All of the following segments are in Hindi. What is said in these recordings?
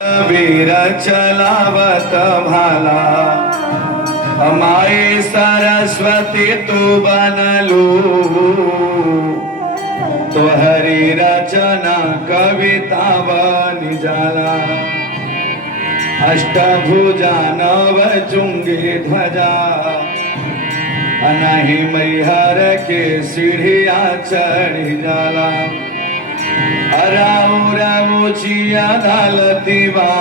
वीर चलावत भाला अमाई सरस्वती तू बनलू तो हरि रचना कविता बन जाला। अष्टभुजा नव चुंगी ध्वजा अनहि मैहर के सीढ़िया चढ़ी जाला। अराऊ राऊ चिया डालती बा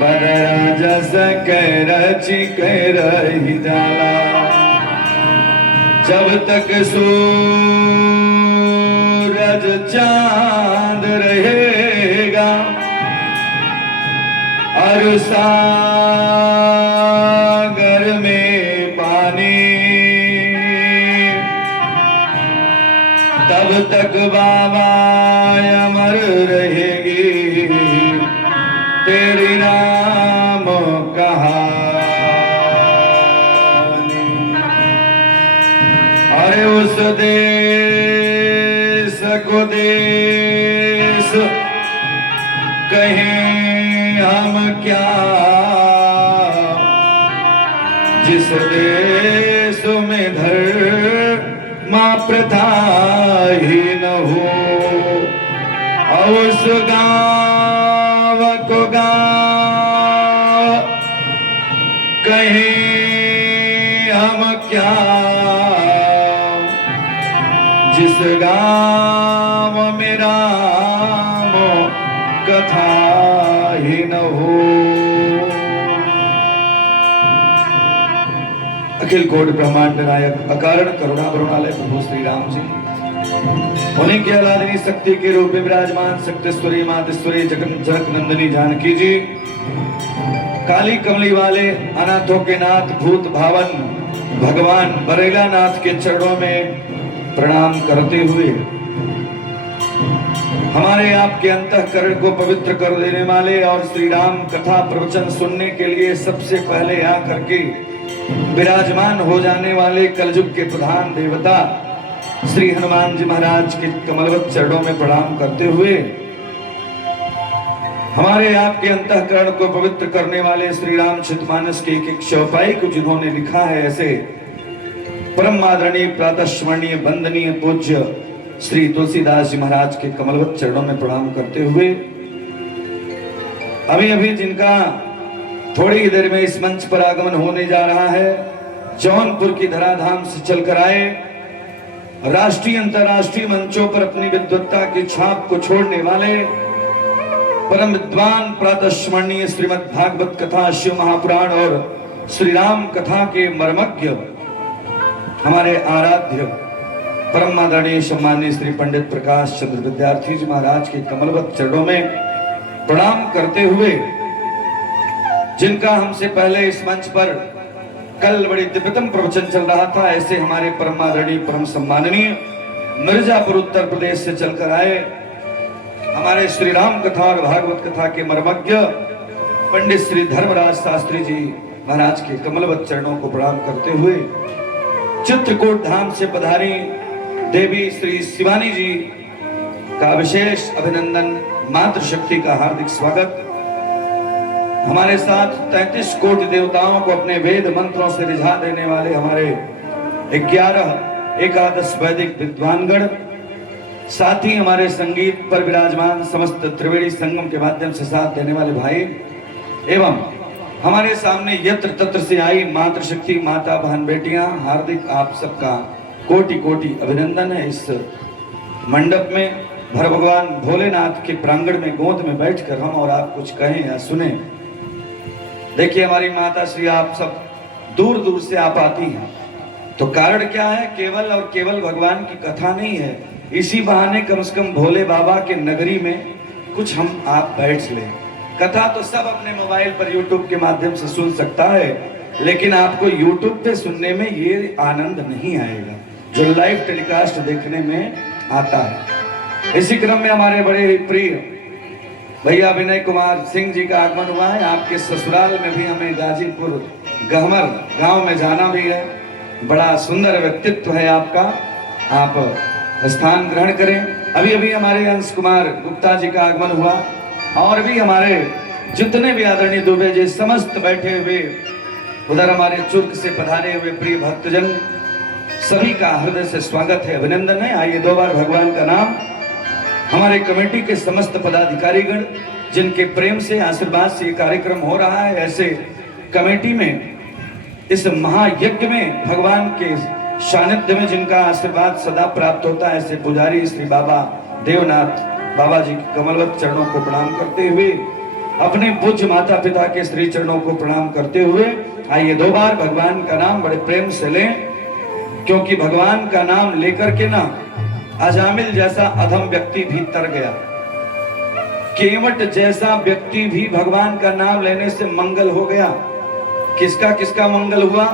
बदरा जस कह रची कह रही जाला। जब तक सूरज चांद रहेगा और सागर में पानी, तब तक बाबा अमर रहेगी तेरी नाम कहानी। अरे उस देश को देश कहें हम क्या, जिस देश में धर्म प्रथा ही न हो। और उस गाँव को गाँव कहें हम क्या, जिस गाँव में राम कथा ही न हो। अखिल कोटि ब्रह्मांड नायक अकारण करुणा करुणालय प्रभु श्री राम जी, उन्हीं की आराधनी शक्ति के रूप में विराजमान शक्तिश्वरी मातेश्वरी जनक नंदिनी जानकी जी, काली कमली वाले अनाथों के नाथ भूत भावन भगवान बरेला नाथ के चरणों में प्रणाम करते हुए हमारे आपके अंतःकरण को पवित्र कर देने वाले और श्री राम कथा प्रवचन सुनने के लिए सबसे पहले आकर के विराजमान हो जाने वाले कलयुग के प्रधान देवता श्री हनुमान जी महाराज के कमलवत चरणों में प्रणाम करते हुए हमारे आपके अंतःकरण को पवित्र करने वाले श्री रामचरितमानस के एक चौपाई को जिन्होंने लिखा है, ऐसे परम आदरणीय प्रातः स्मरणीय वंदनीय पूज्य श्री तुलसीदास जी महाराज के कमलवत चरणों में प्रणाम करते हुए अभी अभी जिनका थोड़ी ही देर में इस मंच पर आगमन होने जा रहा है, जौनपुर की धराधाम से चलकर आए, राष्ट्रीय अंतर्राष्ट्रीय मंचों पर अपनी विद्वत्ता की छाप को छोड़ने वाले परम विद्वान प्रातः स्मरणीय श्रीमद् भागवत कथा, शिव महापुराण और श्री राम कथा के मर्मज्ञ हमारे आराध्य परम आदरणीय सम्माननीय श्री पंडित प्रकाश चंद्र विद्यार्थी जी महाराज के कमलवत चरणों में प्रणाम करते हुए, जिनका हमसे पहले इस मंच पर कल बड़ी दिव्यतम प्रवचन चल रहा था, ऐसे हमारे परम आदरणीय परम सम्माननीय मिर्जापुर उत्तर प्रदेश से चलकर आए हमारे श्री राम कथा और भागवत कथा के मर्मज्ञ पंडित श्री धर्मराज शास्त्री जी महाराज के कमलवत चरणों को प्रणाम करते हुए चित्रकूट धाम से पधारी देवी श्री शिवानी जी का विशेष अभिनंदन, मातृशक्ति का हार्दिक स्वागत। हमारे साथ 33 कोटि देवताओं को अपने वेद मंत्रों से रिझा देने वाले हमारे 11 एकादश वैदिक विद्वानगण, साथ ही हमारे संगीत पर विराजमान समस्त त्रिवेणी संगम के माध्यम से साथ देने वाले भाई, एवं हमारे सामने यत्र तत्र से आई मातृशक्ति माता बहन बेटियां, हार्दिक आप सबका कोटि कोटि अभिनंदन है। इस मंडप में भर भगवान भोलेनाथ के प्रांगण में गोद में बैठकर हम और आप कुछ कहें या सुने। देखिए हमारी माता श्री आप सब दूर दूर से आप आती हैं, तो कारण क्या है? केवल और केवल भगवान की कथा नहीं है, इसी बहाने कम से कम भोले बाबा के नगरी में कुछ हम आप बैठ लें। कथा तो सब अपने मोबाइल पर यूट्यूब के माध्यम से सुन सकता है, लेकिन आपको यूट्यूब पे सुनने में ये आनंद नहीं आएगा जो लाइव टेलीकास्ट देखने में आता है। इसी क्रम में हमारे बड़े ही प्रिय भैया विनय कुमार सिंह जी का आगमन हुआ है। आपके ससुराल में भी हमें गाजीपुर गहमर गांव में जाना भी है। बड़ा सुंदर व्यक्तित्व है आपका, आप स्थान ग्रहण करें। अभी अभी हमारे अंश कुमार गुप्ता जी का आगमन हुआ, और भी हमारे जितने भी आदरणीय दुबे जी समस्त बैठे हुए, उधर हमारे चुर्क से पधारे हुए प्रिय भक्तजन, सभी का हृदय से स्वागत है, अभिनंदन है। आइए दो बार भगवान का नाम। हमारे कमेटी के समस्त पदाधिकारीगण जिनके प्रेम से आशीर्वाद से ये कार्यक्रम हो रहा है, ऐसे कमेटी में इस महायज्ञ में भगवान के सानिध्य में जिनका आशीर्वाद सदा प्राप्त होता है, ऐसे पुजारी श्री बाबा देवनाथ बाबा जी के कमलवत चरणों को प्रणाम करते हुए, अपने पूज्य माता पिता के श्री चरणों को प्रणाम करते हुए आइए दो बार भगवान का नाम बड़े प्रेम से लें, क्योंकि भगवान का नाम लेकर के ना अजामिल जैसा अधम व्यक्ति भी तर गया, केवट जैसा व्यक्ति भी भगवान का नाम लेने से मंगल हो गया। किसका किसका मंगल हुआ?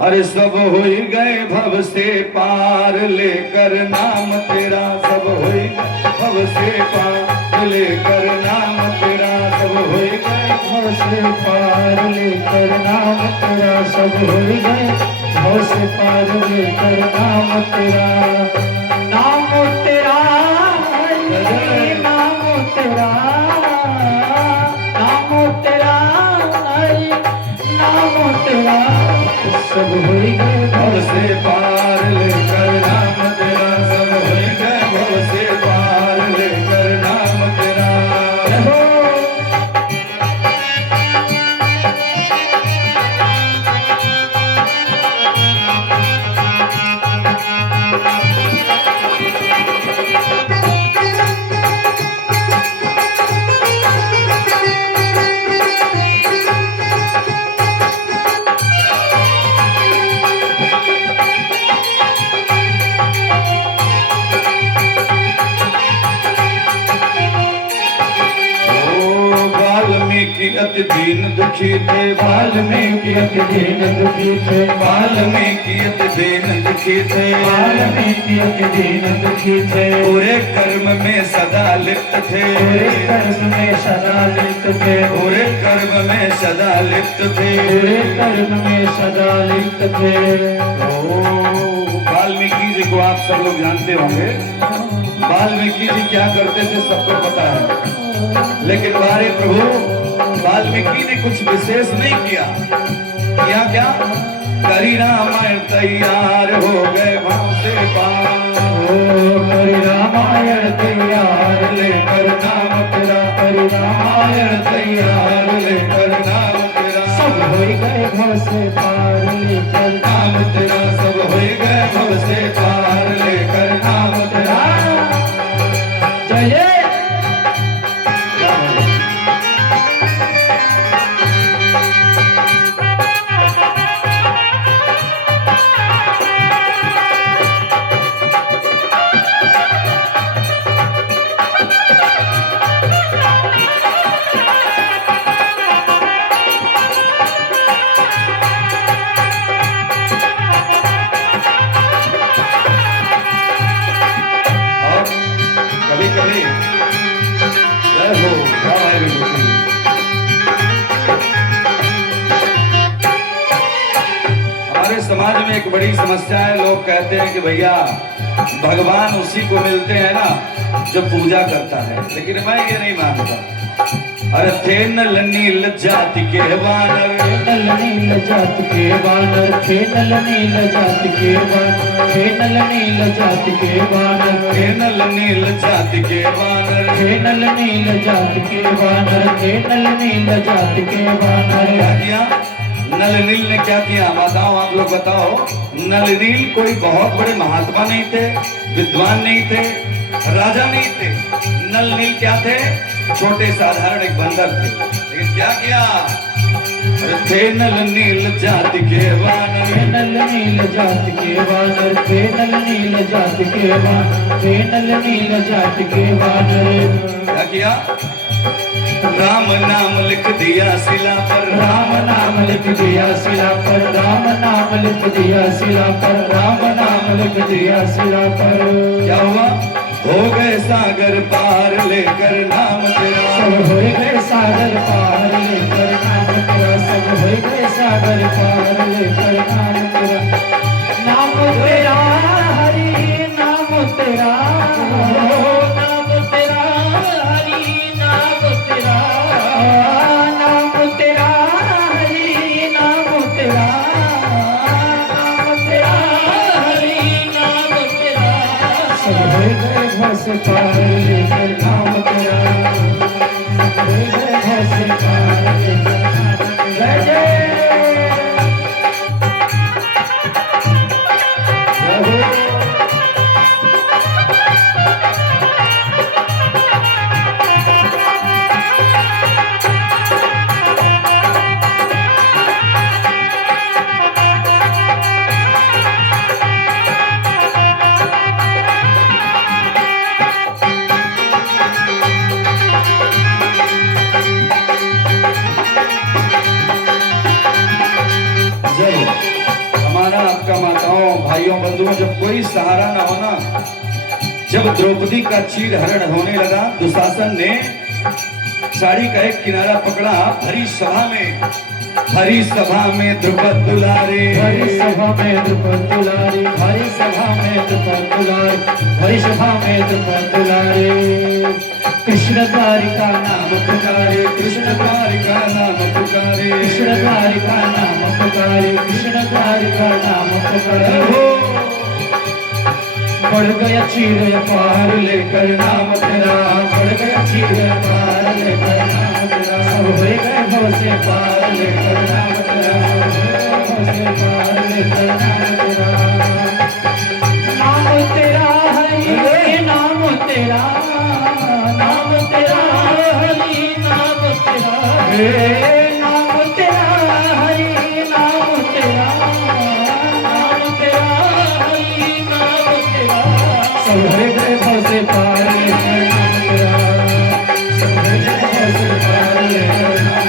अरे सब हो गए भव से पार लेकर नाम तेरा, सब हो गए भव से पार लेकर नाम तेरा, सब हो गए भव से पार लेकर नाम तेरा, सब हो गए भव से पार लेकर नाम तेरा। नाम तेरा नाम तेरा नाम तेरा नाम तेरा, सब हो गए भव से पार लेकर नाम तेरा, सब हो गए भव से पार लेकर नाम तेरा। अति दीन दुखी थे, वाल्मीकि अति दीन दुखी थे, वाल्मीकि अति दीन दुखी थे, वाल्मीकि अति दीन दुखी थे। पूरे कर्म में सदा लिप्त थे, पूरे कर्म में सदा लिप्त थे, पूरे कर्म में सदा लिप्त थे, पूरे कर्म में सदा लिप्त थे। वाल्मीकि जी को आप सब लोग जानते होंगे। वाल्मीकि जी क्या करते थे सबको पता है, लेकिन हमारे प्रभु वाल्मीकि ने कुछ विशेष नहीं किया। क्या करी रामायण तैयार हो गए भाव से पार, करी रामायण तैयार लेकर नाम तेरा, करी रामायण तैयार लेकर नाम तेरा, सब हो गए भव से पार लेकर नाम तेरा, सब हो गए भव से पार लेकर नाम तेरा। जय हमारे समाज में एक बड़ी समस्या है, लोग कहते हैं कि भैया भगवान उसी को मिलते हैं ना जो पूजा करता है, लेकिन मैं ये नहीं मानता। अरे थे नल नील जाति के वानर, नल नील जाति के वानर, थे नल नील जाति के वानर, थे नल नील जाति के वानर, थे नल नील जाति के वानर, थे नल नील जाति के वानर, थे नल नील जाति के वानर। क्या किया नल नील ने? क्या किया बताओ, आप लोग बताओ। नल नील कोई बहुत बड़े महात्मा नहीं थे, विद्वान नहीं थे, राजा नहीं थे। नल नील क्या थे? छोटे साधारण एक बंदर थे। लेकिन क्या किया? थे नल नील जाति के वानर, नल नील जाति के वानर, थे नल नील जाति के वानर, थे नल नील जाति के वानर। क्या किया? राम नाम लिख दिया शिला पर, राम नाम लिख दिया शिला पर, राम नाम लिख दिया शिला पर, राम नाम लिख दिया शिला पर। क्या हुआ? हो गए सागर पार लेकर नाम तेरा, सब हो गए सागर पार लेकर नाम तेरा, सब हो गए सागर पार लेकर नाम तेरा। नाम तेरा हरि नाम तेरा, नाम तेरा हरि नाम भव से पार लेकर जय जय आपका माताओं भाइयों बंधुओं जब कोई सहारा ना होना, जब द्रौपदी का चीर हरण होने लगा, दुशासन ने साड़ी का एक किनारा पकड़ा, भरी सभा में द्रुपद दुलारे, भरी सभा में द्रुपद दुलारे, भरी सभा में द्रुपद दुलारे, भरी सभा में द्रुपद दुलारे। कृष्ण द्वारिका नाम पुकारे, कृष्ण द्वारिका नाम पुकारे, कृष्ण द्वारिका नाम पुकारे, कृष्ण द्वारिका नाम पुकारे। बढ़ गया चीर पार लेकर नाम तेरा, बढ़ गया चीर पार लेकर नाम तेरा, सब हो गए भव से पार लेकर नाम तेरा, भव से पार लेकर नाम तेरा। नाम तेरा हरि नाम तेरा, नाम तेरा हरि नाम तेरा, नाम तेरा हरि नाम तेरा, नाम तेरा हरि नाम तेरा। सब हो गए भव से पार लेकर नाम तेरा, सब हो गए भव से पार लेकर नाम तेरा,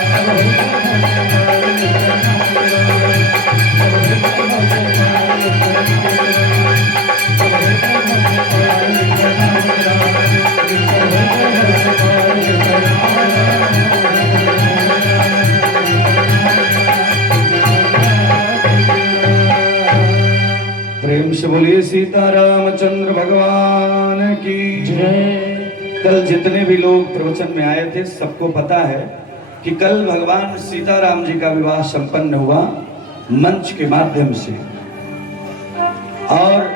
सब हो गए भव से पार लेकर नाम तेरा, सब हो गए भव से पार लेकर नाम तेरा, सब हो गए भव से पार लेकर नाम तेरा, सब हो गए भव से पार लेकर प्रेम से बोलिए सीतारामचंद्र भगवान की जय। कल जितने भी लोग प्रवचन में आए थे सबको पता है कि कल भगवान सीताराम जी का विवाह संपन्न हुआ मंच के माध्यम से। और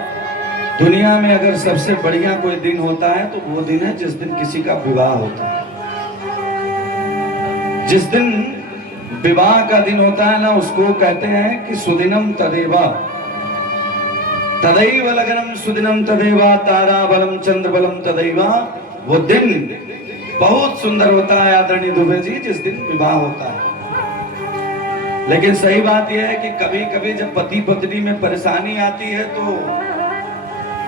दुनिया में अगर सबसे बढ़िया कोई दिन होता है तो वो दिन है जिस दिन किसी का विवाह होता है। जिस दिन विवाह का दिन होता है ना, उसको कहते हैं कि सुदिनम तदेवा, तदैव लगनम सुदिनम तदेवा, तारा बलम चंद्र बलम तदैवा। वो दिन बहुत सुंदर होता है आदरणीय दुबे जी, जिस दिन विवाह होता है। लेकिन सही बात यह है कि कभी कभी जब पति पत्नी में परेशानी आती है तो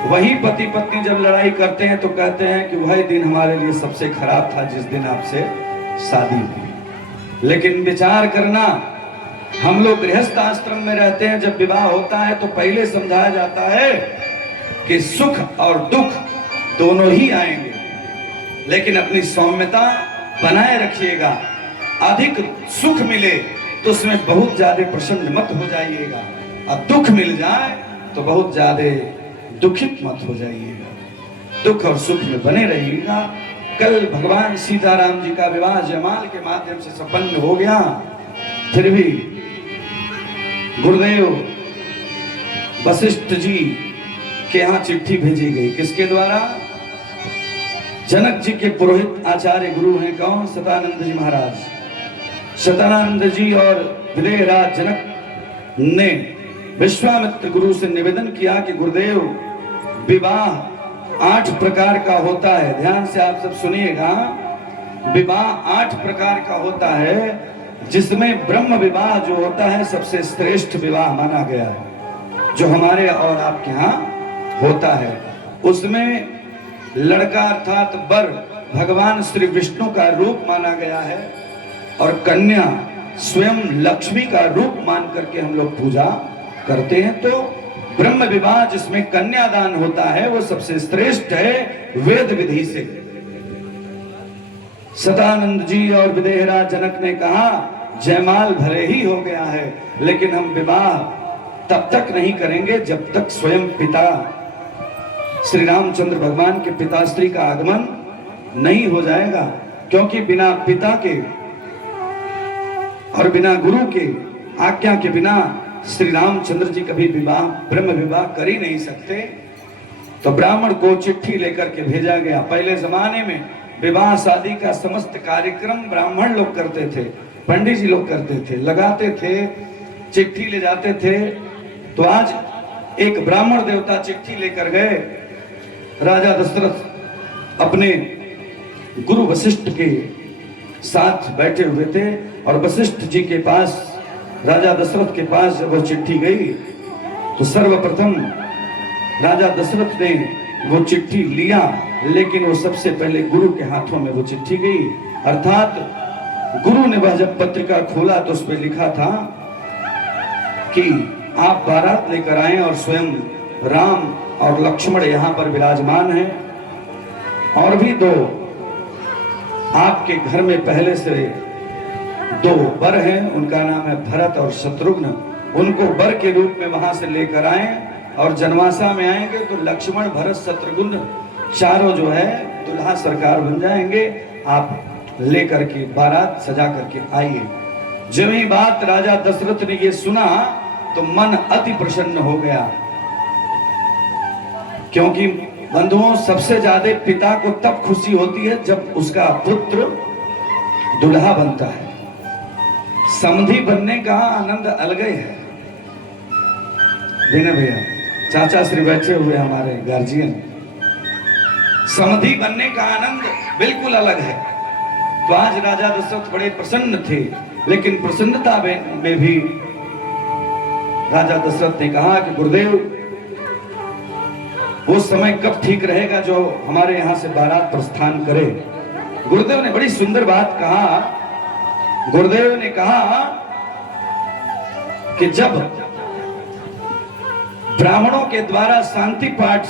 वही पति पत्नी जब लड़ाई करते हैं तो कहते हैं कि वही दिन हमारे लिए सबसे खराब था जिस दिन आपसे शादी हुई। लेकिन विचार करना, हम लोग गृहस्थ आश्रम में रहते हैं, जब विवाह होता है तो पहले समझाया जाता है कि सुख और दुख दोनों ही आएंगे, लेकिन अपनी सौम्यता बनाए रखिएगा। अधिक सुख मिले तो उसमें बहुत ज्यादा प्रसन्न मत हो जाइएगा, और दुख मिल जाए तो बहुत ज्यादा दुखित मत हो जाइएगा। दुख और सुख में बने रहिएगा। कल भगवान सीताराम जी का विवाह जयमाल के माध्यम से संपन्न हो गया। फिर भी गुरुदेव वशिष्ठ जी के यहाँ चिट्ठी भेजी गई, किसके द्वारा? जनक जी के पुरोहित आचार्य गुरु हैं कौन? शतानंद जी महाराज। शतानंद जी और विदेहराज जनक ने विश्वामित्र गुरु से निवेदन किया कि गुरुदेव, विवाह 8 प्रकार का होता है। ध्यान से आप सब सुनिएगा। विवाह 8 प्रकार का होता है, जिसमें ब्रह्म विवाह जो होता है सबसे श्रेष्ठ विवाह माना गया है, जो हमारे और आपके यहाँ होता है। उसमें लड़का अर्थात वर भगवान श्री विष्णु का रूप माना गया है, और कन्या स्वयं लक्ष्मी का रूप मान करके हम लोग पूजा करते हैं। तो ब्रह्म विवाह जिसमें कन्यादान होता है वो सबसे श्रेष्ठ है वेद विधि से। शतानंद जी और विदेहराज जनक ने कहा, जयमाल भले ही हो गया है, लेकिन हम विवाह तब तक नहीं करेंगे जब तक स्वयं पिता श्री रामचंद्र भगवान के पिताश्री का आगमन नहीं हो जाएगा। क्योंकि बिना पिता के और बिना गुरु के आज्ञा के बिना श्री रामचंद्र जी कभी विवाह ब्रह्म विवाह कर ही नहीं सकते। तो ब्राह्मण को चिट्ठी लेकर के भेजा गया। पहले जमाने में विवाह शादी का समस्त कार्यक्रम ब्राह्मण लोग करते थे, पंडित जी लोग करते थे, लगाते थे, चिट्ठी ले जाते थे। तो आज एक ब्राह्मण देवता चिट्ठी लेकर गए। राजा दशरथ अपने गुरु वशिष्ठ के साथ बैठे हुए थे और वशिष्ठ जी के पास, राजा दशरथ के पास जब वो चिट्ठी गई तो सर्वप्रथम राजा दशरथ ने वो चिट्ठी लिया, लेकिन वो सबसे पहले गुरु के हाथों में वो चिट्ठी गई। अर्थात गुरु ने वह जब पत्रिका खोला तो उसमें लिखा था कि आप बारात लेकर आए और स्वयं राम और लक्ष्मण यहाँ पर विराजमान हैं, और भी दो आपके घर में पहले से दो वर हैं, उनका नाम है भरत और शत्रुघ्न, उनको वर के रूप में वहां से लेकर आए। और जनवासा में आएंगे तो लक्ष्मण भरत शत्रुघ्न चारों जो है दुल्हा सरकार बन जाएंगे। आप लेकर के बारात सजा करके आइए। जब ही बात राजा दशरथ ने ये सुना तो मन अति प्रसन्न हो गया, क्योंकि बंधुओं सबसे ज्यादा पिता को तब खुशी होती है जब उसका पुत्र दुल्हा बनता है। समधी बनने का आनंद अलग ही है। देना भैया, चाचा श्री बैठे हुए हमारे गार्जियन, समधी बनने का आनंद बिल्कुल अलग है। तो आज राजा दशरथ बड़े प्रसन्न थे, लेकिन प्रसन्नता में भी राजा दशरथ ने कहा कि गुरुदेव, वो समय कब ठीक रहेगा जो हमारे यहां से बारात प्रस्थान करे। गुरुदेव ने बड़ी सुंदर बात कहा। गुरुदेव ने कहा कि जब ब्राह्मणों के द्वारा शांति पाठ,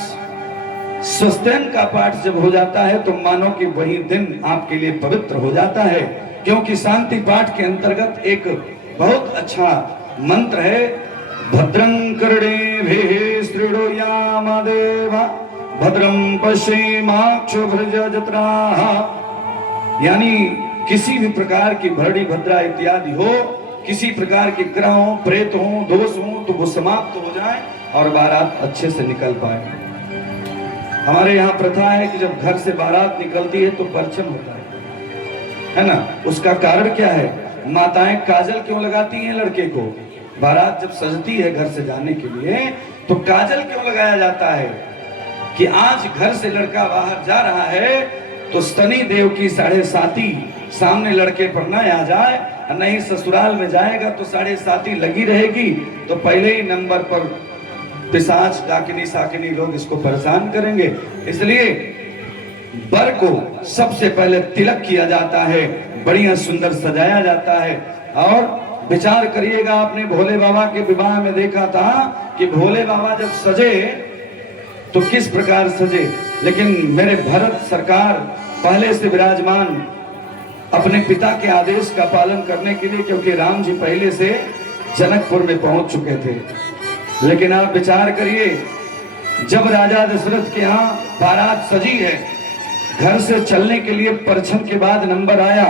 स्वस्त्यन का पाठ जब हो जाता है तो मानो कि वही दिन आपके लिए पवित्र हो जाता है, क्योंकि शांति पाठ के अंतर्गत एक बहुत अच्छा मंत्र है, भद्रं कर्णेभिः शृणुयाम देवा भद्रं पश्येमाक्षोभ्रजत्राः। यानी किसी भी प्रकार की भरड़ी भद्रा इत्यादि हो, किसी प्रकार के ग्रह हो, प्रेत हो, दोष हो, तो वो समाप्त हो जाए और बारात अच्छे से निकल पाए। हमारे यहाँ प्रथा है कि जब घर से बारात निकलती है तो परचम होता है ना। उसका कारण क्या है? माताएं काजल क्यों लगाती हैं लड़के को? बारात जब सजती है घर से जाने के लिए तो काजल क्यों लगाया जाता है कि आज घर से लड़का बाहर जा रहा है तो शनि देव की 7.5 सामने लड़के पर ना आ जाए, नहीं ससुराल में जाएगा तो 7.5 लगी रहेगी, तो पहले ही नंबर पर पिशाच डाकिनी साकिनी लोग इसको परेशान करेंगे। इसलिए वर को सबसे पहले तिलक किया जाता है, बढ़िया सुंदर सजाया जाता है। और विचार करिएगा, आपने भोले बाबा के विवाह में देखा था कि भोले बाबा जब सजे तो किस प्रकार सजे, लेकिन मेरे भरत सरकार पहले से विराजमान अपने पिता के आदेश का पालन करने के लिए, क्योंकि राम जी पहले से जनकपुर में पहुंच चुके थे। लेकिन आप विचार करिए, जब राजा दशरथ के यहाँ बारात सजी है, घर से चलने के लिए परछन के बाद नंबर आया,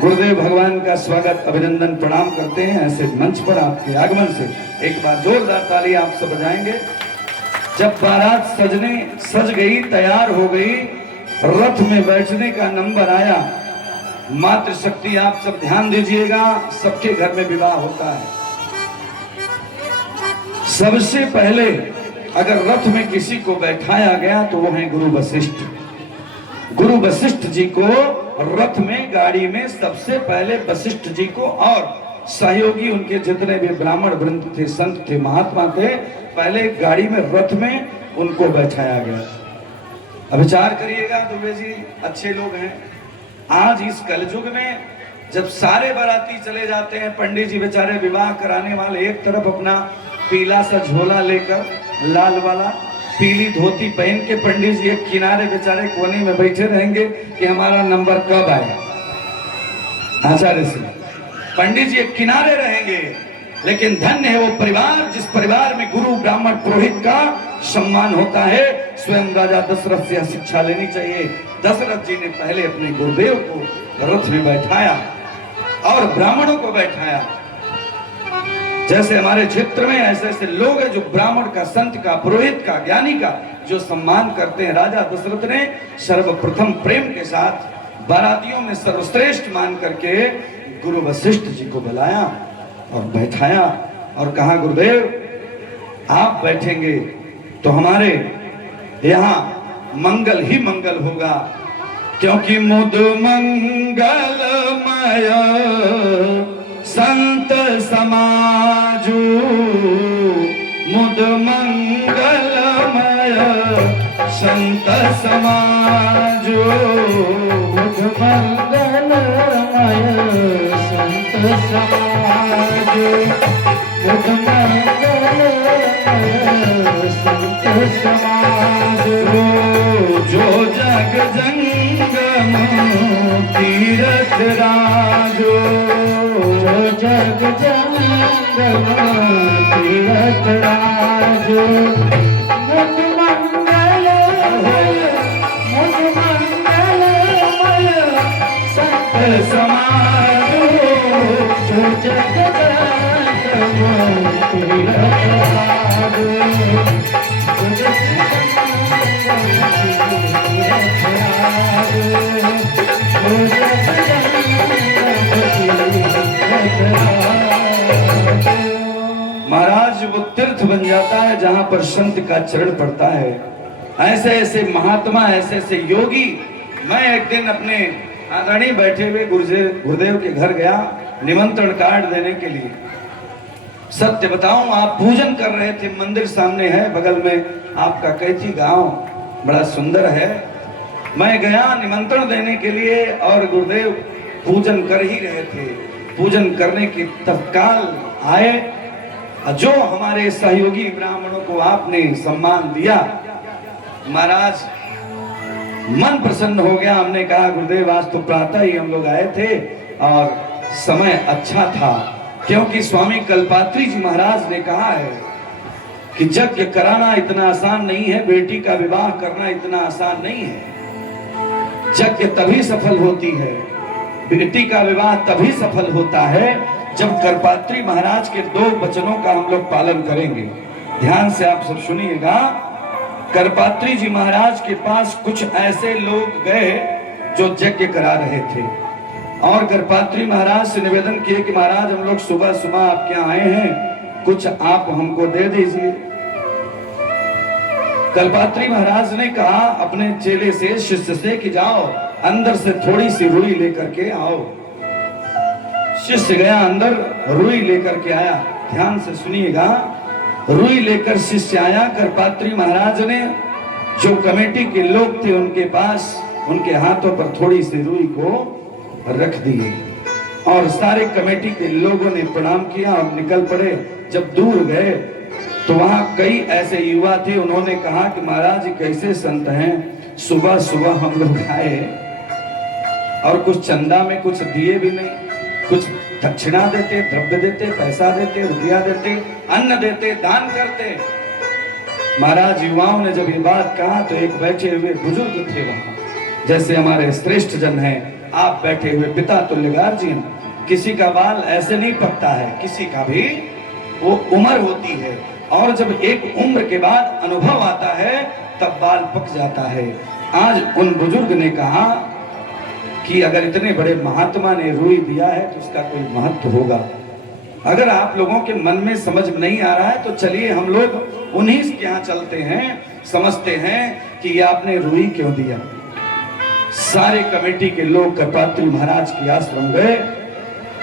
गुरुदेव भगवान का स्वागत अभिनंदन प्रणाम करते हैं। ऐसे मंच पर आपके आगमन से एक बार जोरदार ताली आप सब बजाएंगे। जब बारात सज गई, तैयार हो गई, रथ में बैठने का नंबर आया, मातृशक्ति आप सब ध्यान दीजिएगा, सबके घर में विवाह होता है। सबसे पहले अगर रथ में किसी को बैठाया गया तो वो है गुरु वशिष्ठ। गुरु वशिष्ठ जी को रथ में, गाड़ी में सबसे पहले वशिष्ठ जी को और सहयोगी उनके जितने भी ब्राह्मण वृंद थे, संत थे, महात्मा थे, पहले गाड़ी में, रथ में उनको बैठाया गया। अब विचार करिएगा, दुबे जी अच्छे लोग हैं। आज इस कलयुग में जब सारे बाराती चले जाते हैं, पंडित जी बेचारे विवाह कराने वाले एक तरफ अपना पीला सा झोला लेकर, लाल वाला पीली धोती पहन के, पंडित जी एक किनारे बेचारे कोने में बैठे रहेंगे कि हमारा नंबर कब आएगा। आचार्य से पंडित जी एक किनारे रहेंगे, लेकिन धन्य है वो परिवार जिस परिवार में गुरु ब्राह्मण पुरोहित का सम्मान होता है। स्वयं राजा दशरथ से शिक्षा लेनी चाहिए। दशरथ जी ने पहले अपने गुरुदेव को रथ में बैठाया और ब्राह्मणों को बैठाया। जैसे हमारे क्षेत्र में ऐसे ऐसे लोग हैं जो ब्राह्मण का, संत का, पुरोहित का, ज्ञानी का जो सम्मान करते हैं। राजा दशरथ ने सर्वप्रथम प्रेम के साथ बारातियों में सर्वश्रेष्ठ मान करके गुरु वशिष्ठ जी को बुलाया और बैठाया और कहा, गुरुदेव आप बैठेंगे तो हमारे यहाँ मंगल ही मंगल होगा, क्योंकि मुद मंगलमय संत समाजू, मुद मंगलमय संत समाजू, मुद मंगलमय संत समाजू, मुद मंगलमय संत समाजू। जो जग जंगम तीरथ राजो, जो जग जंगम तीरथ राजो, मुद मंगलमय, मुद मंगलमय संत समाजो, जो जग जंगम तीरथ राजो, जो जग महाराज वो तीर्थ बन जाता है जहां पर संत का चरण पड़ता है। ऐसे ऐसे महात्मा, ऐसे ऐसे योगी। मैं एक दिन अपने आंगणी बैठे हुए गुरुदेव के घर गया निमंत्रण कार्ड देने के लिए। सत्य बताऊं, आप पूजन कर रहे थे, मंदिर सामने है, बगल में आपका कैथी गांव बड़ा सुंदर है। मैं गया निमंत्रण देने के लिए और गुरुदेव पूजन कर ही रहे थे। पूजन करने के तत्काल आए, जो हमारे सहयोगी ब्राह्मणों को आपने सम्मान दिया, महाराज मन प्रसन्न हो गया। हमने कहा, गुरुदेव आज तो प्रातः ही हम लोग आए थे और समय अच्छा था, क्योंकि स्वामी कल्पात्री जी महाराज ने कहा है कि यज्ञ कराना इतना आसान नहीं है, बेटी का विवाह करना इतना आसान नहीं है। यज्ञ तभी सफल होती है, बेटी का विवाह तभी सफल होता है जब करपात्री महाराज के 2 वचनों का हम लोग पालन करेंगे। ध्यान से आप सब सुनिएगा। करपात्री जी महाराज के पास कुछ ऐसे लोग गए जो यज्ञ करा रहे थे और करपात्री महाराज से निवेदन किए कि महाराज हम लोग सुबह सुबह आपके यहाँ आए हैं, कुछ आप हमको दे दीजिए। कल्पात्री महाराज ने कहा अपने चेले से, शिष्य से कि जाओ अंदर से थोड़ी सी रुई लेकर के आओ। शिष्य गया अंदर, रुई लेकर के आया। ध्यान से सुनिएगा। रुई लेकर शिष्य आया। करपात्री महाराज ने जो कमेटी के लोग थे उनके पास, उनके हाथों पर थोड़ी सी रुई को रख दिए और सारे कमेटी के लोगों ने प्रणाम किया और निकल पड़े। जब दूर गए तो वहां कई ऐसे युवा थे, उन्होंने कहा कि महाराज कैसे संत हैं, सुबह सुबह हम लोग आए और कुछ चंदा में कुछ दिए भी नहीं, कुछ दक्षिणा देते, द्रव्य देते, पैसा देते, रुपया देते, अन्न देते, दान करते। महाराज युवाओं ने जब ये बात कहा तो एक बैठे हुए बुजुर्ग थे वहां, जैसे हमारे श्रेष्ठ जन हैं, आप बैठे हुए पिता तुल्य गार्जियन। किसी का बाल ऐसे नहीं पकता है, किसी का भी वो उम्र होती है और जब एक उम्र के बाद अनुभव आता है तब बाल पक जाता है। आज उन बुजुर्ग ने कहा कि अगर इतने बड़े महात्मा ने रुई दिया है तो उसका कोई महत्व होगा। अगर आप लोगों के मन में समझ में नहीं आ रहा है तो चलिए हम लोग उन्हीं के यहाँ चलते हैं, समझते हैं कि ये आपने रुई क्यों दिया। सारे कमेटी के लोग करपात्री महाराज के आश्रम गए,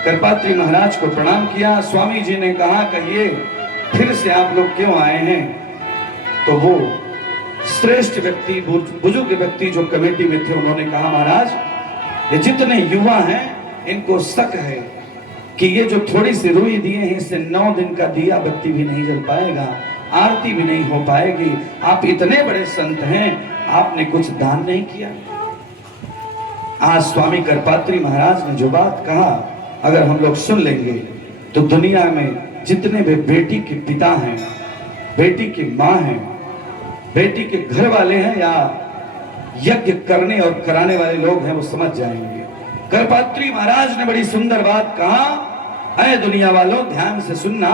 करपात्री महाराज को प्रणाम किया। स्वामी जी ने कहा कहिए फिर से आप लोग क्यों आए हैं? तो वो श्रेष्ठ व्यक्ति, बुजुर्ग व्यक्ति जो कमेटी में थे, उन्होंने कहा महाराज ये जितने युवा हैं इनको शक है कि ये जो थोड़ी सी रुई दिए हैं इससे 9 दिन का दिया बत्ती भी नहीं जल पाएगा, आरती भी नहीं हो पाएगी। आप इतने बड़े संत हैं, आपने कुछ दान नहीं किया। आज स्वामी करपात्री महाराज ने जो बात कहा अगर हम लोग सुन लेंगे तो दुनिया में जितने भी बेटी के पिता हैं, बेटी की माँ हैं, बेटी के घर वाले हैं या यज्ञ करने और कराने वाले लोग हैं वो समझ जाएंगे। करपात्री महाराज ने बड़ी सुंदर बात कहा ऐ दुनिया वालों ध्यान से सुनना,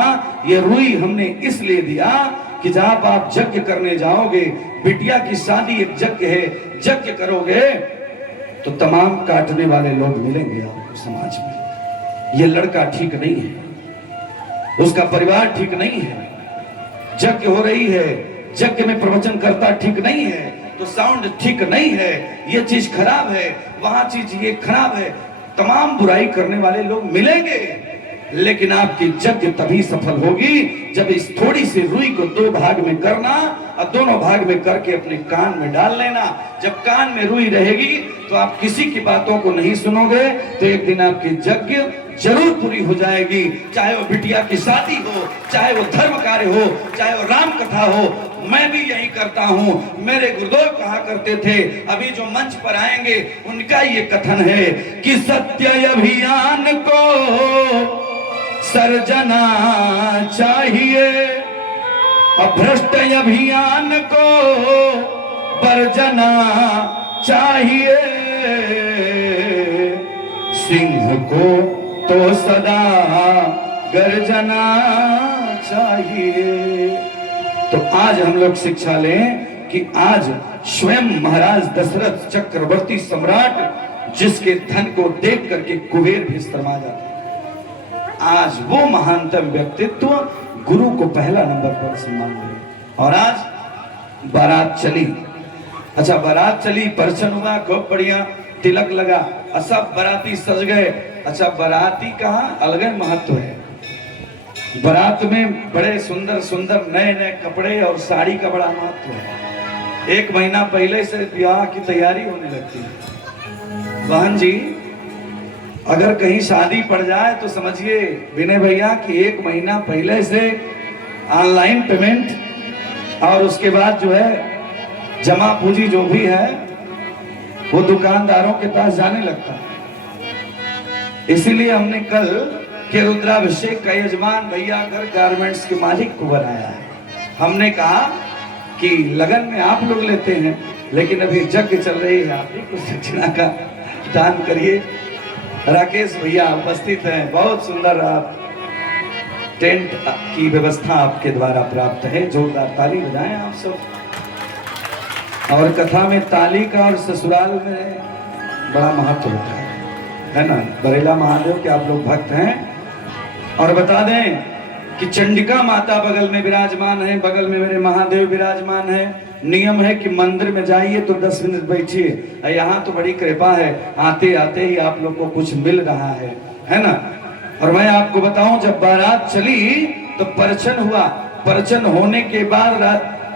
ये रुई हमने इसलिए दिया कि जब आप यज्ञ करने जाओगे, बिटिया की शादी एक यज्ञ है, यज्ञ करोगे तो तमाम काटने वाले लोग मिलेंगे आपको समाज में। ये लड़का ठीक नहीं है, उसका परिवार ठीक नहीं है, यज्ञ हो रही है, यज्ञ में प्रवचन करता ठीक नहीं है, तो साउंड ठीक नहीं है, ये चीज खराब है, वहां चीज ये खराब है, तमाम बुराई करने वाले लोग मिलेंगे। लेकिन आपकी यज्ञ तभी सफल होगी जब इस थोड़ी सी रुई को दो भाग में करना और दोनों भाग में करके अपने कान में डाल लेना। जब कान में रुई रहेगी तो आप किसी की बातों को नहीं सुनोगे, तो एक दिन आपकी यज्ञ जरूर पूरी हो जाएगी। चाहे वो बिटिया की शादी हो, चाहे वो धर्म कार्य हो, चाहे वो राम कथा हो, मैं भी यही करता हूं। मेरे गुरुदेव कहा करते थे, अभी जो मंच पर आएंगे उनका ये कथन है कि सत्य अभियान को सर्जना चाहिए, भ्रष्ट अभियान को वर्जना चाहिए, सिंह को तो सदा गर्जना चाहिए। तो आज हम लोग शिक्षा लें कि आज स्वयं महाराज दशरथ चक्रवर्ती सम्राट, जिसके धन को देख करके कुबेर भी शर्मा जाता, आज वो महानतम व्यक्तित्व गुरु को पहला नंबर पर सम्मान दे। और आज बारात चली, अच्छा बारात चली, परछन हुआ, खूब बढ़िया, तिलक लगा, सब बाराती सज गए। अच्छा बाराती का अलग महत्व है, बारात में बड़े सुंदर सुंदर नए नए कपड़े और साड़ी का बड़ा महत्व है। एक महीना पहले से विवाह की तैयारी होने लगती है। बहन जी अगर कहीं शादी पड़ जाए तो समझिए विनय भैया कि एक महीना पहले से ऑनलाइन पेमेंट और उसके बाद जो है जमा पूंजी जो भी है वो दुकानदारों के पास जाने लगता है। इसीलिए हमने कल के रुद्राभिषेक का यजमान भैया घर गारमेंट्स के मालिक को बनाया है। हमने कहा कि लगन में आप लोग लेते हैं, लेकिन अभी यज्ञ चल रही है, आप ही कुछ दक्षिणा का दान करिए। राकेश भैया उपस्थित हैं, बहुत सुंदर आप टेंट की व्यवस्था आपके द्वारा प्राप्त है, जोरदार ताली बजाएं आप सब। और कथा में ताली का और ससुराल में बड़ा महत्व होता है ना। बरेला महादेव के आप लोग भक्त हैं। और बता दें कि चंडिका माता बगल में विराजमान है, बगल में मेरे महादेव विराजमान है। नियम है कि मंदिर में जाइए तो 10 मिनट बैठिए। यहाँ तो बड़ी कृपा है, आते आते ही आप लोग को कुछ मिल रहा है ना। और मैं आपको बताऊं, जब बारात चली तो परछन हुआ। परछन होने के बाद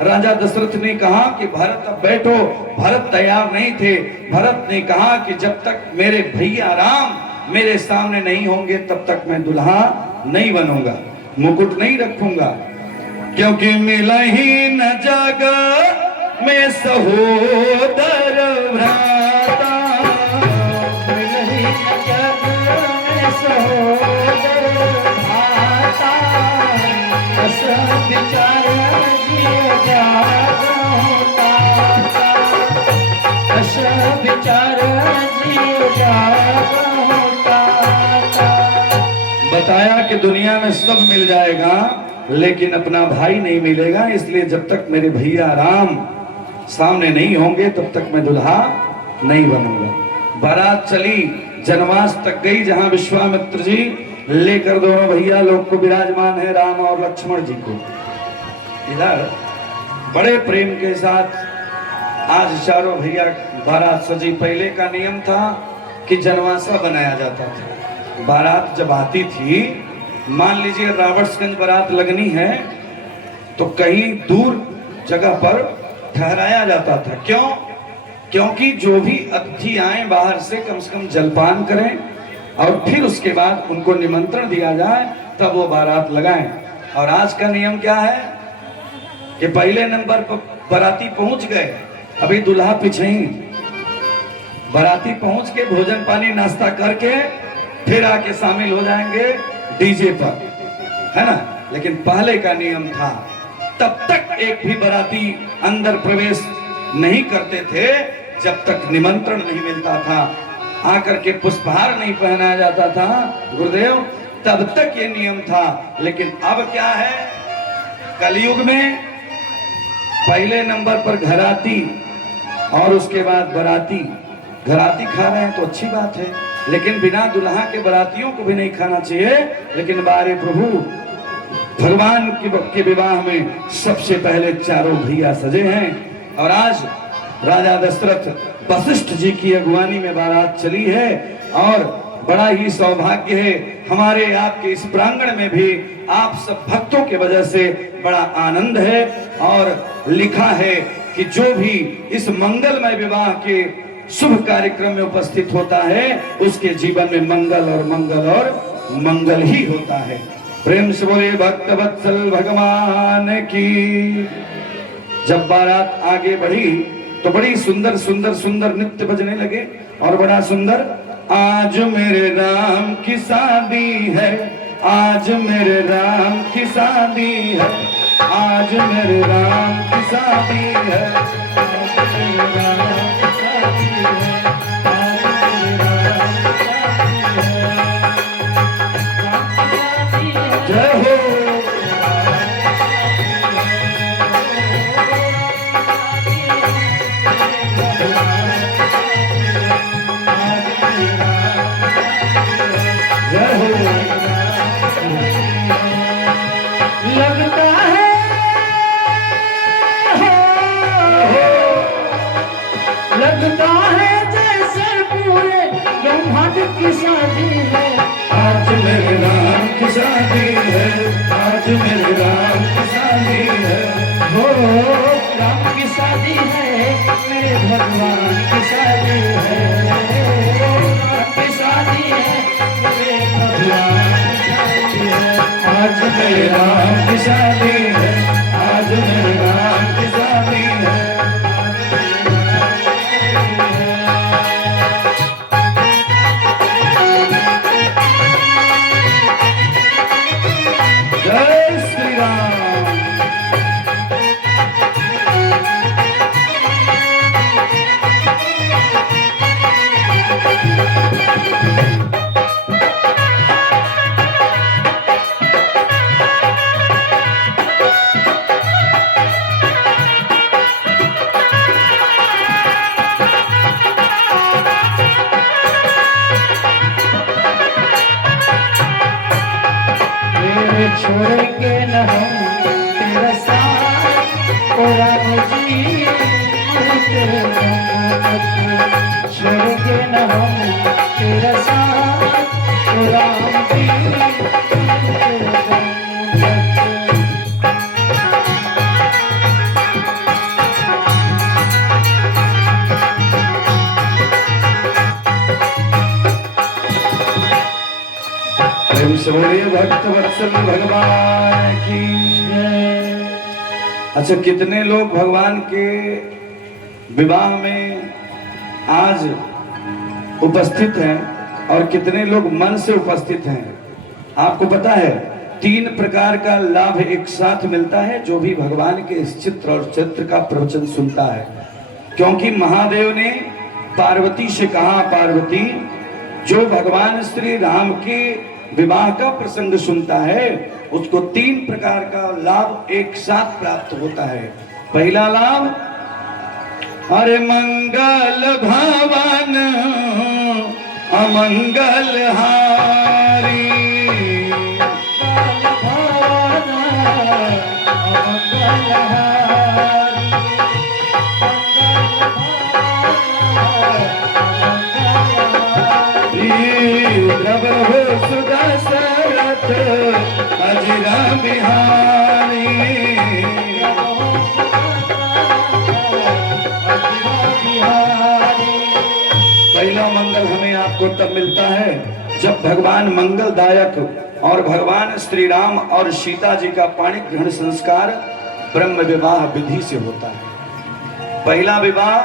राजा दशरथ ने कहा कि भरत अब बैठो। भरत तैयार नहीं थे। भरत ने कहा कि जब तक मेरे भैया राम मेरे सामने नहीं होंगे तब तक मैं दुल्हा नहीं बनूंगा, मुकुट नहीं रखूंगा, क्योंकि मिला ही न जग में सहोदर भ्राता, मिला ही न जग में सहोदर भ्राता, अस विचार जियो जागता, अस विचार जियो जागता। बताया कि दुनिया में सब मिल जाएगा लेकिन अपना भाई नहीं मिलेगा, इसलिए जब तक मेरे भैया राम सामने नहीं होंगे तब तक मैं दुल्हा नहीं बनूंगा। बारात चली, जनवास तक गई, जहां विश्वामित्र जी लेकर दोनों भैया लोग को विराजमान है, राम और लक्ष्मण जी को। इधर बड़े प्रेम के साथ आज चारों भैया बारात सजी। पहले का नियम था कि जनवासा बनाया जाता था। बारात जब आती थी, मान लीजिए रावर्ट्सगंज बारात लगनी है तो कहीं दूर जगह पर ठहराया जाता था। क्यों? क्योंकि जो भी अतिथि आए बाहर से कम जलपान करें और फिर उसके बाद उनको निमंत्रण दिया जाए तब वो बारात लगाएं। और आज का नियम क्या है कि पहले नंबर पर बाराती पहुंच गए, अभी दुल्हा पीछे ही। बाराती पहुंच के भोजन पानी नाश्ता करके फिर आके शामिल हो जाएंगे डीजे पर, है ना। लेकिन पहले का नियम था, तब तक एक भी बाराती अंदर प्रवेश नहीं करते थे जब तक निमंत्रण नहीं मिलता था, आकर के पुष्पहार नहीं पहनाया जाता था। गुरुदेव तब तक ये नियम था। लेकिन अब क्या है, कलयुग में पहले नंबर पर घराती और उसके बाद बराती। घराती खा रहे हैं तो अच्छी बात है, लेकिन बिना दुल्हा के बरातियों को भी नहीं खाना चाहिए। लेकिन बारे प्रभु, भगवान के विवाह में सबसे पहले चारों भैया सजे हैं और आज राजा दशरथ वशिष्ठ जी की अगुवानी में बारात चली है और बड़ा ही सौभाग्य है हमारे आपके इस प्रांगण में भी आप सब भक्तों के वजह से बड़ा आनंद है। और लिखा है कि जो भी इस मंगलमय विवाह के शुभ कार्यक्रम में उपस्थित होता है उसके जीवन में मंगल और मंगल और मंगल ही होता है। प्रेम से बोले भक्त वत्सल भगवान की। जब बारात आगे बढ़ी तो बड़ी सुंदर सुंदर सुंदर नृत्य बजने लगे और बड़ा सुंदर, आज मेरे राम की शादी है, आज मेरे राम की शादी है, आज मेरे राम की शादी है, आज मेरे राम की शादी है, आज मेरे राम की शादी है। जय हो। लगता है लगता है जैसे पूरे ब्रह्मांड की शादी है। आज मेरे राम की शादी है, आज मेरे राम की शादी है, हो राम की शादी है, मेरे भगवान की शादी है, राम की शादी है, मेरे भगवान की शादी है। आज मेरे राम की शादी है, आज मेरे राम की शादी है। जय श्री राम। छोड़ेंगे न हम तेरा साथ, ओ राम जी तेरे साथ। छोड़ेंगे न हम तेरा साथ, ओ राम जी तेरे साथ। प्रेम से बोलिए भक्त वत्सल भगवान की जय। अच्छा, कितने लोग भगवान के विवाह में आज उपस्थित हैं और कितने लोग मन से उपस्थित हैं? आपको पता है 3 प्रकार का लाभ एक साथ मिलता है जो भी भगवान के इस चित्र और चित्र का प्रवचन सुनता है। क्योंकि महादेव ने पार्वती से कहा, पार्वती जो भगवान श्री राम के विवाह का प्रसंग सुनता है उसको 3 प्रकार का लाभ एक साथ प्राप्त होता है। पहला लाभ, अरे मंगल भवन अमंगल हारी, सुदशरथ अजरा बिहारी। पहला मंगल हमें आपको तब मिलता है जब भगवान मंगलदायक और भगवान श्री राम और सीता जी का पाणी ग्रहण संस्कार ब्रह्म विवाह विधि से होता है। पहला विवाह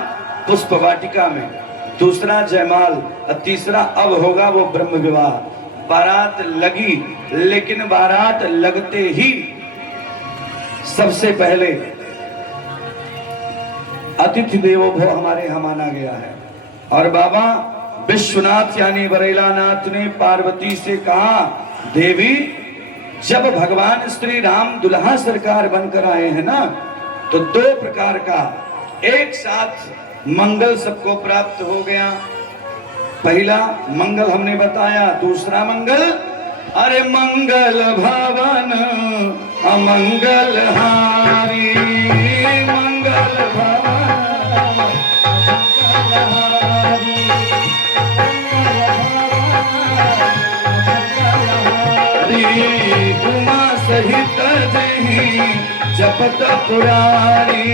पुष्प वाटिका में, दूसरा जयमाल और तीसरा अब होगा वो ब्रह्म विवाह। बारात लगी, लेकिन बारात लगते ही सबसे पहले अतिथि देवो भव हमारे यहाँ माना गया है। और बाबा विश्वनाथ यानी बरेलानाथ ने पार्वती से कहा देवी, जब भगवान श्री राम दुल्हा सरकार बनकर आए हैं ना, तो दो प्रकार का एक साथ मंगल सबको प्राप्त हो गया। पहला मंगल हमने बताया, दूसरा मंगल, अरे मंगल भवन अमंगल हारी, मंगल भवन उमा सहित जही जपत पुरारी,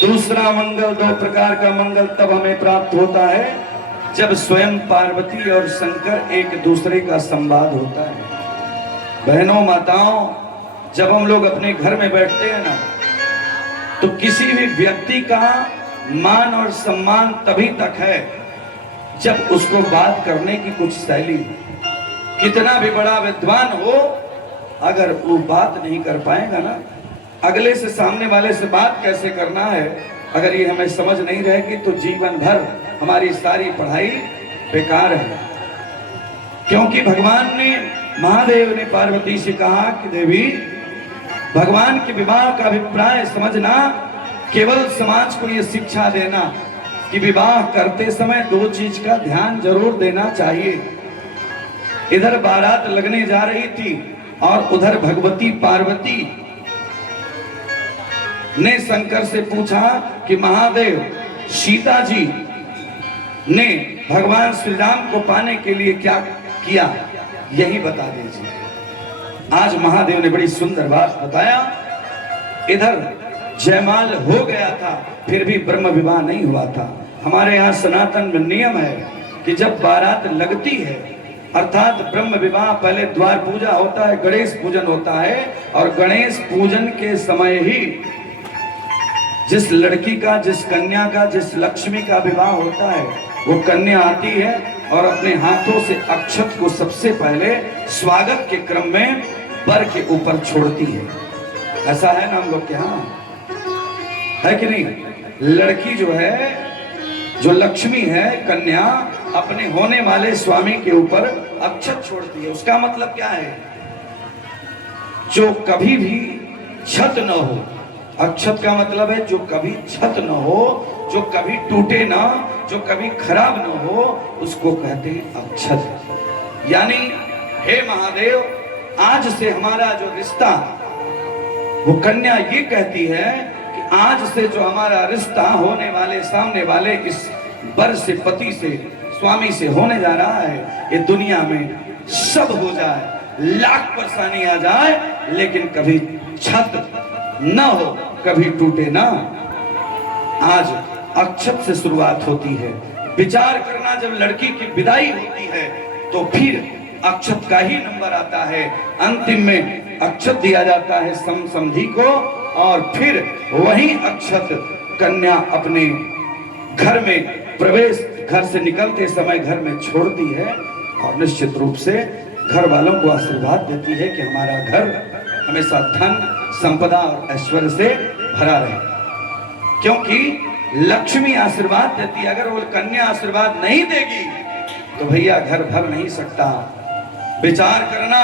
दूसरा मंगल, दो प्रकार का मंगल तब हमें प्राप्त होता है जब स्वयं पार्वती और शंकर एक दूसरे का संवाद होता है। बहनों माताओं, जब हम लोग अपने घर में बैठते हैं ना, तो किसी भी व्यक्ति का मान और सम्मान तभी तक है जब उसको बात करने की कुछ शैली, कितना भी बड़ा विद्वान हो, अगर वो बात नहीं कर पाएगा ना, अगले से सामने वाले से बात कैसे करना है, अगर ये हमें समझ नहीं रहेगी तो जीवन भर हमारी सारी पढ़ाई बेकार है। क्योंकि भगवान ने, महादेव ने पार्वती से कहा कि देवी, भगवान के विवाह का अभिप्राय समझना, केवल समाज को ये शिक्षा देना कि विवाह करते समय दो चीज का ध्यान जरूर देना चाहिए। इधर बारात लगने जा रही थी और उधर भगवती पार्वती ने शंकर से पूछा कि महादेव, सीता जी ने भगवान श्री राम को पाने के लिए क्या किया, यही बता दीजिए। आज महादेव ने बड़ी सुंदर बात बताया। इधर जयमाल हो गया था, फिर भी ब्रह्म विवाह नहीं हुआ था। हमारे यहाँ सनातन में नियम है कि जब बारात लगती है, अर्थात ब्रह्म विवाह, पहले द्वार पूजा होता है, गणेश पूजन होता है, और गणेश पूजन के समय ही जिस लड़की का, जिस कन्या का, जिस लक्ष्मी का विवाह होता है, वो कन्या आती है और अपने हाथों से अक्षत को सबसे पहले स्वागत के क्रम में वर के ऊपर छोड़ती है। ऐसा है ना हम लोग के यहाँ, है कि नहीं? लड़की जो है, जो लक्ष्मी है, कन्या, अपने होने वाले स्वामी के ऊपर अक्षत छोड़ती है। उसका मतलब क्या है? जो कभी भी छत न हो। अक्षत का मतलब है जो कभी छत न हो, जो कभी टूटे ना, जो कभी खराब न हो, उसको कहते हैं अक्षत। यानी हे महादेव, आज से हमारा जो रिश्ता, वो कन्या ये कहती है कि आज से जो हमारा रिश्ता होने वाले, सामने वाले इस वर से, पति से, स्वामी से होने जा रहा है, ये दुनिया में सब हो जाए, लाख परेशानी आ जाए, लेकिन कभी छत न हो, कभी टूटे ना। आज अक्षत से शुरुआत होती है। विचार करना, जब लड़की की विदाई होती है तो फिर अक्षत का ही नंबर आता है। अंतिम में अक्षत दिया जाता है समधी को, और फिर वही अक्षत कन्या अपने घर में प्रवेश, घर से निकलते समय घर में छोड़ती है, और निश्चित रूप से घर वालों को आशीर्वाद देती है कि हमारा घर हमेशा धन, संपदा और ऐश्वर्य से भरा रहे। क्योंकि लक्ष्मी आशीर्वाद देती है। अगर वो कन्या आशीर्वाद नहीं देगी तो भैया घर भर नहीं सकता। विचार करना,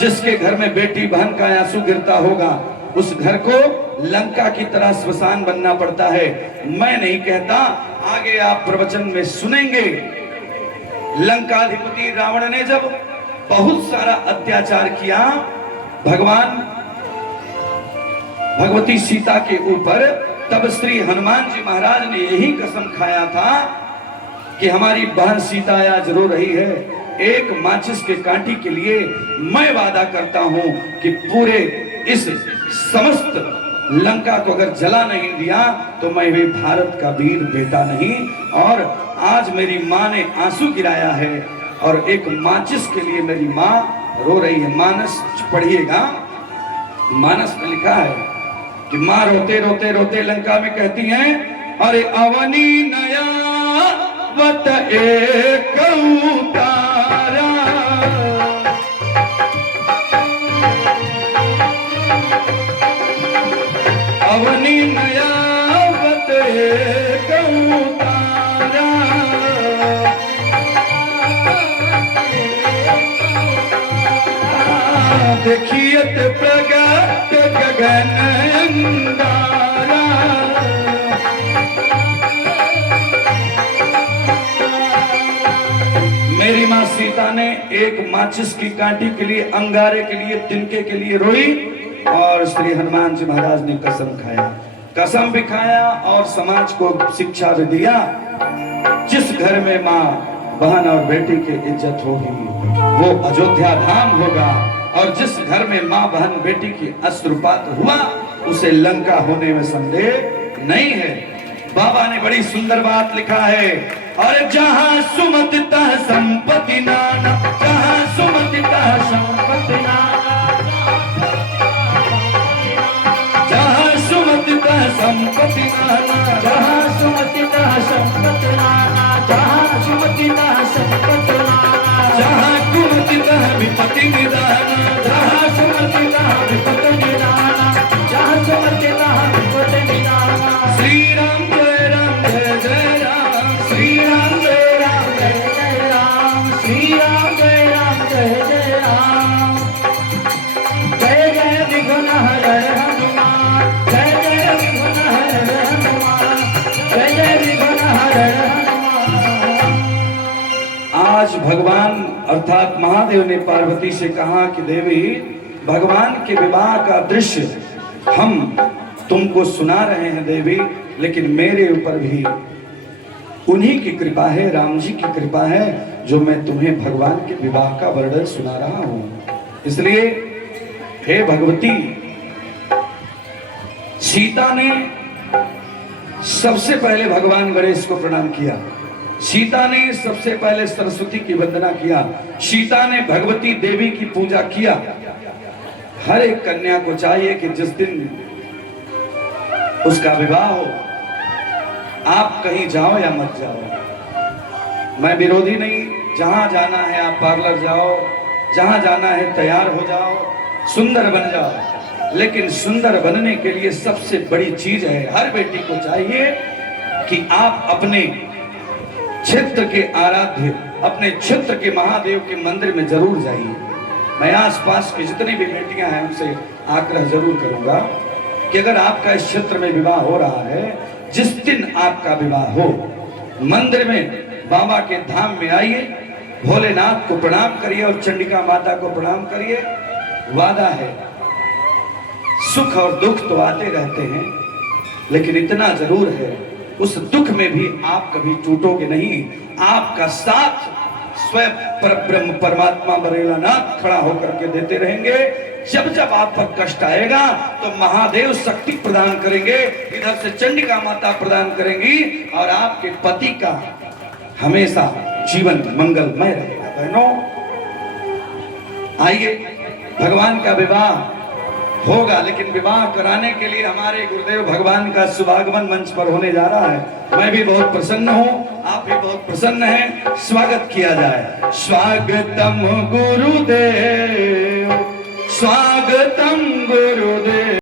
जिसके घर में बेटी बहन का आंसू गिरता होगा, उस घर को लंका की तरह श्मशान बनना पड़ता है। मैं नहीं कहता, आगे आप प्रवचन में सुनेंगे। लंकाधिपति रावण ने जब बहुत सारा अत्याचार किया भगवती सीता के ऊपर, तब श्री हनुमान जी महाराज ने यही कसम खाया था कि हमारी बहन सीता आज रो रही है, एक माचिस के कांटी के लिए मैं वादा करता हूं कि पूरे इस समस्त लंका को अगर जला नहीं दिया तो मैं भी भारत का वीर बेटा नहीं। और आज मेरी माँ ने आंसू गिराया है और एक माचिस के लिए मेरी माँ रो रही है। मानस पढ़िएगा, मानस में लिखा है कि माँ रोते रोते रोते लंका में कहती हैं, अरे अवनी नया वत एक उतारा, अवनी नयावत कौतारा देखियत प्रगट गगन अंगारा। मेरी माँ सीता ने एक माचिस की कांटी के लिए, अंगारे के लिए, तिनके के लिए रोई और श्री हनुमान जी महाराज ने कसम खाया, कसम भी खाया और समाज को शिक्षा भी दिया। जिस घर में माँ बहन और बेटी की इज्जत होगी वो अयोध्या धाम होगा, और जिस घर में माँ बहन बेटी की अश्रुपात हुआ उसे लंका होने में संदेह नहीं है। बाबा ने बड़ी सुंदर बात लिखा है, और जहां सुमति तह संपत्ति नाना, जहां सुमति तह संपत्ति नाना, जहां सुमति तह संपत्ति नाना, जहाँ सुमति तहाँ संपत्ति नाना, जहाँ सुमति तहाँ संपत्ति नाना, जहां कुमति तह विपत्ति निदाना, जहाँ सुमति तहाँ विपत्ति निदाना, जहाँ सुमति तहाँ विपत्ति निदाना। श्री राम जय राम जय जय राम, श्री राम जय राम जय जय राम, श्री राम जय राम जय जय राम। जय जय विघ्नहर हनुमान, जय जय विघ्नहर हनुमान, जय जय विघ्नहर हनुमान। आज भगवान अर्थात महादेव ने पार्वती से कहा कि देवी, भगवान के विवाह का दृश्य हम तुमको सुना रहे हैं देवी, लेकिन मेरे ऊपर भी उन्हीं की कृपा है, राम जी की कृपा है, जो मैं तुम्हें भगवान के विवाह का वर्णन सुना रहा हूं। इसलिए हे भगवती, सीता ने सबसे पहले भगवान गणेश को प्रणाम किया, सीता ने सबसे पहले सरस्वती की वंदना किया, सीता ने भगवती देवी की पूजा किया। हर एक कन्या को चाहिए कि जिस दिन उसका विवाह हो, आप कहीं जाओ या मत जाओ, मैं विरोधी नहीं, जहां जाना है आप पार्लर जाओ, जहां जाना है तैयार हो जाओ, सुंदर बन जाओ, लेकिन सुंदर बनने के लिए सबसे बड़ी चीज है, हर बेटी को चाहिए कि आप अपने क्षेत्र के आराध्य, अपने क्षेत्र के महादेव के मंदिर में जरूर जाइए। मैं आसपास की जितनी भी बेटियां हैं उनसे आग्रह जरूर करूंगा कि अगर आपका इस क्षेत्र में विवाह हो रहा है, जिस दिन आपका विवाह हो, मंदिर में बाबा के धाम में आइए, भोलेनाथ को प्रणाम करिए और चंडिका माता को प्रणाम करिए। वादा है, सुख और दुख तो आते रहते हैं, लेकिन इतना जरूर है, उस दुख में भी आप कभी टूटोगे नहीं। आपका साथ स्वयं परब्रह्म परमात्मा बरेलानाथ खड़ा होकर के देते रहेंगे। जब जब आप पर कष्ट आएगा तो महादेव शक्ति प्रदान करेंगे, इधर से चंडिका माता प्रदान करेंगी, और आपके पति का हमेशा जीवन मंगलमय रहेगा। बहनों, आइए, भगवान का विवाह होगा, लेकिन विवाह कराने के लिए हमारे गुरुदेव भगवान का शुभागमन मंच पर होने जा रहा है। मैं भी बहुत प्रसन्न हूँ, आप भी बहुत प्रसन्न हैं। स्वागत किया जाए। स्वागतम गुरुदेव, स्वागतम गुरुदेव।